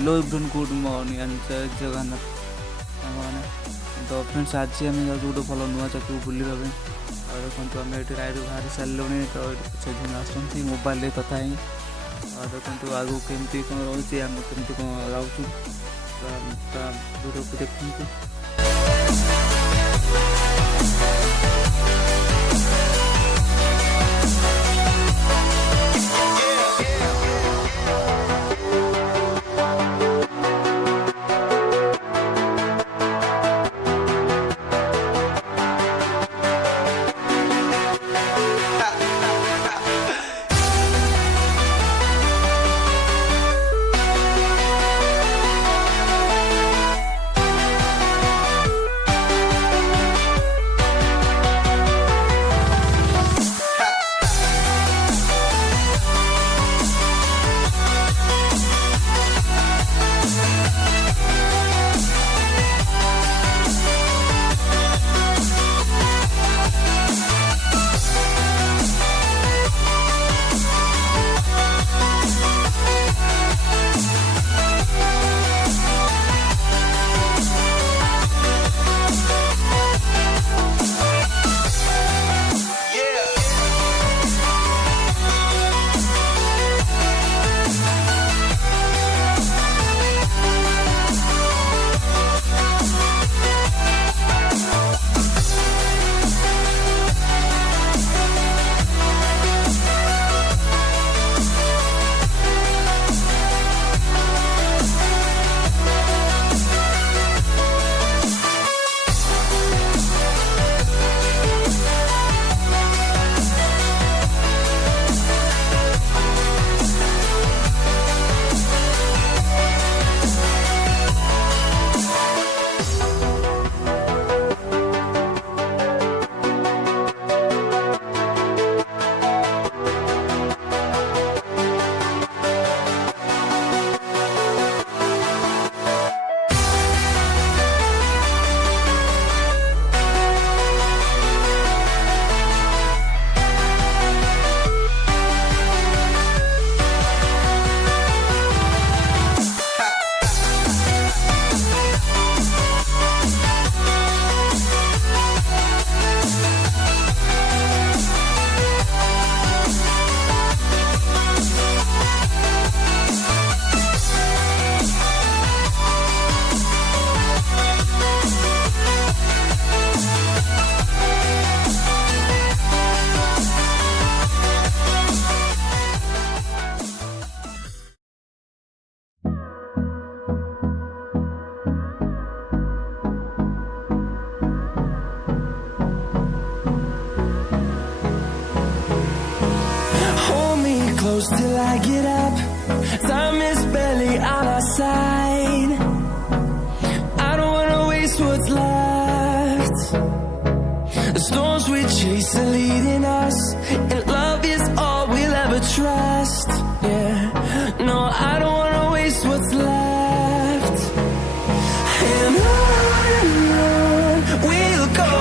Hello everyone good morning and जय जगन्नाथ मैंने तो फ्रेंड्स आज आम गोटे भल नुआ जगह बुलवा और देखो आम ये राइड बाहर सारे तो से दिन आसती मोबाइल कथा ही और देखो आगू केमती कौन रही आम केमती कौन रोचु वीडियो को देखते। Close till I get up. Time is barely on our side. I don't wanna waste what's left. The storms we chase are leading us, and love is all we'll ever trust. Yeah, no, I don't wanna waste what's left. And on we'll go,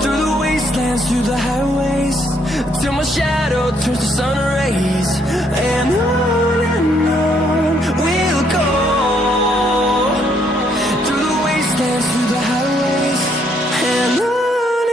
through the wastelands, through the highways, till my shadow turns to sun rays. And on we'll go, through the wastelands, through the highways. And on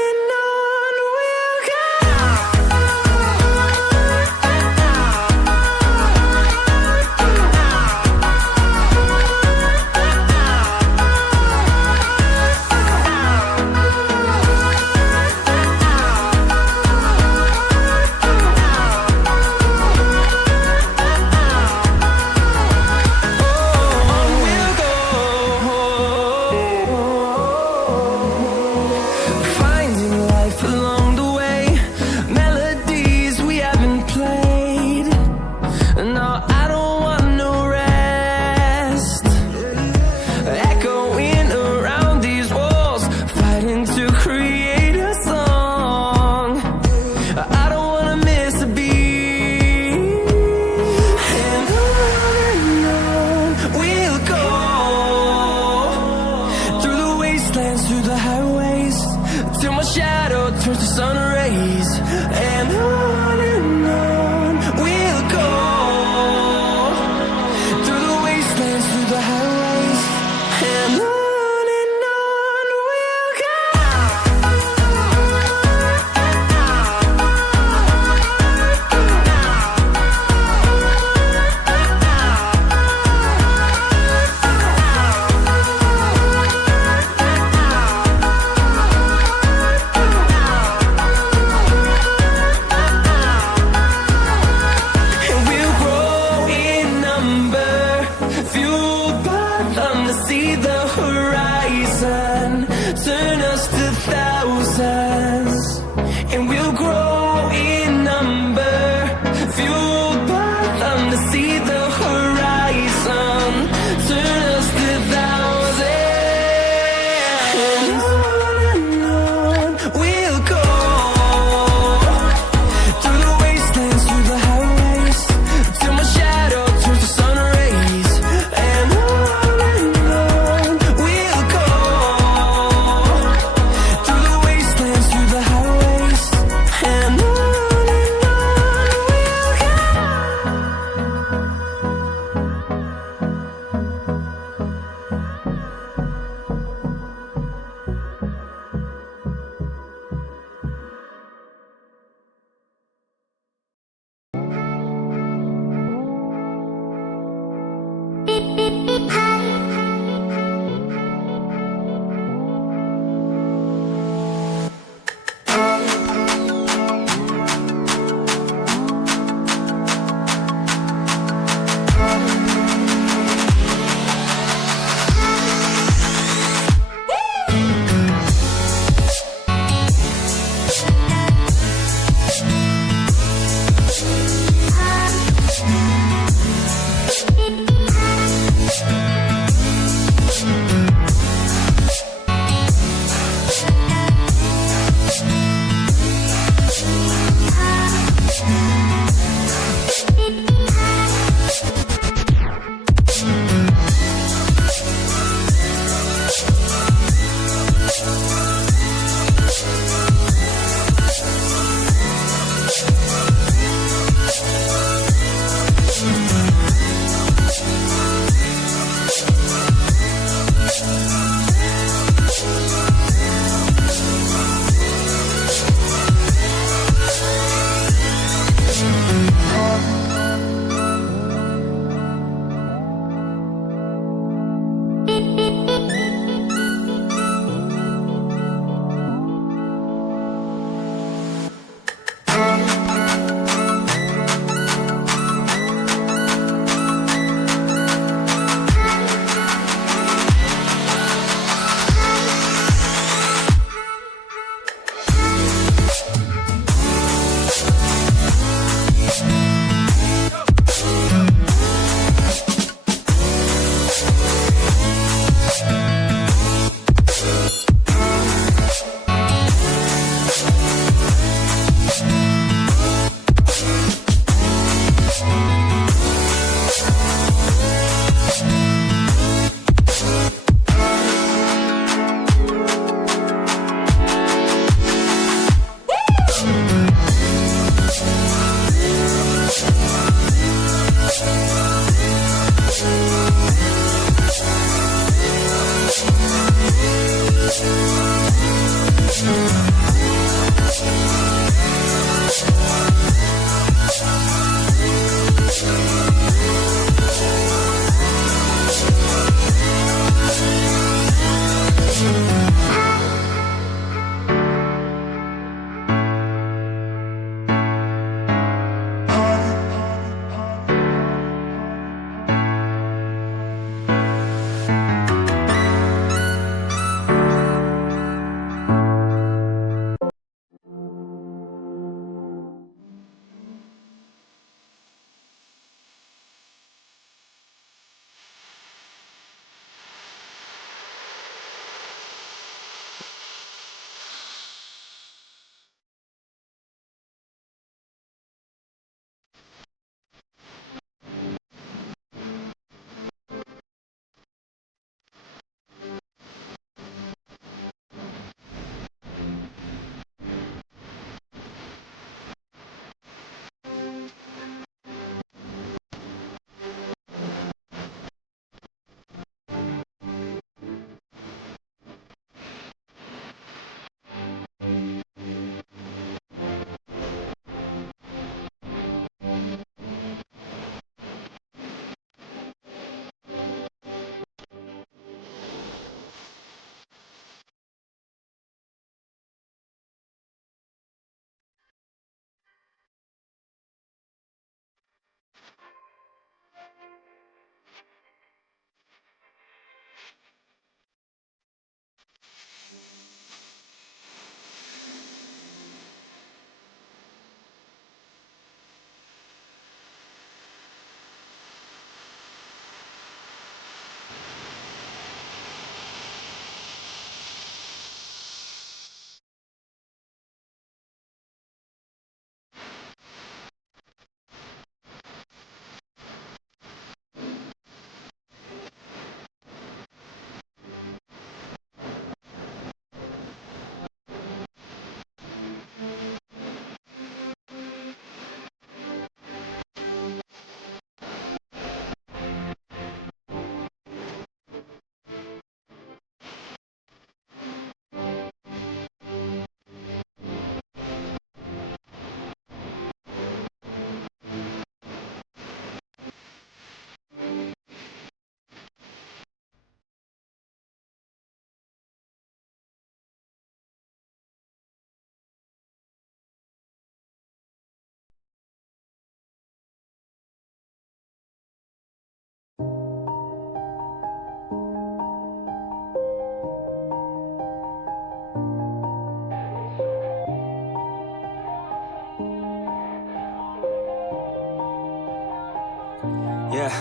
Yeah.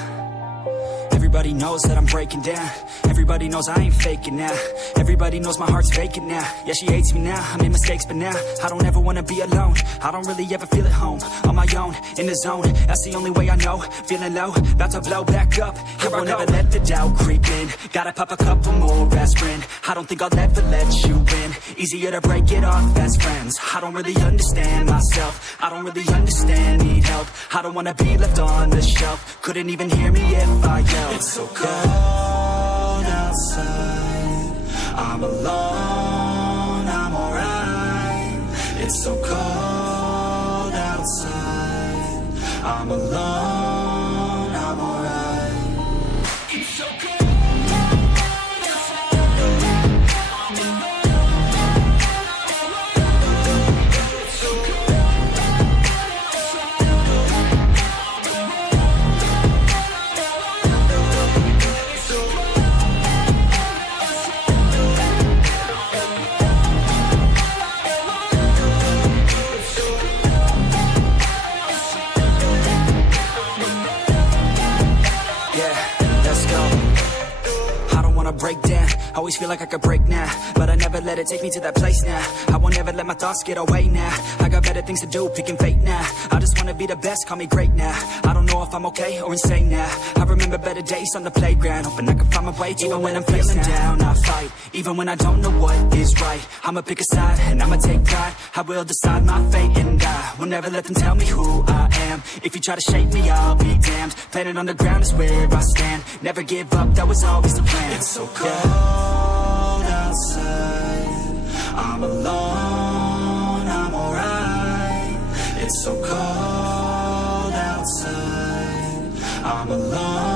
Everybody knows that I'm breaking down. Everybody knows I ain't faking now. Everybody knows my heart's vacant now. Yeah, she hates me now, I made mistakes but now I don't ever wanna be alone. I don't really ever feel at home. On my own, in the zone, that's the only way I know. Feeling low, about to blow back up. Here I won't ever let the doubt creep in. Gotta pop a couple more aspirin. I don't think I'll ever let you in. Easier to break it off as friends. I don't really understand myself. I don't really understand, need help. I don't wanna be left on the shelf. Couldn't even hear me if I yelled. It's so cold outside, I'm alone, I'm alright. It's so cold outside, I'm alone, I'm alright. It's so cold. Break down, always feel like I could break now, but I never let it take me to that place now. I won't ever let my thoughts get away now. I got better things to do, picking fate now. I just wanna be the best, call me great now. I don't know if I'm okay or insane now. I remember better days on the playground, hoping I can find my way. Even when I'm feeling down, I fight. Even when I don't know what is right, I'ma pick a side and I'ma take pride. I will decide my fate and I will never let them tell me who I am. If you try to shake me, I'll be damned. Planet on the ground is where I stand. Never give up, that was always the plan. It's so cold outside, I'm alone, I'm alright. It's so cold outside, I'm alone.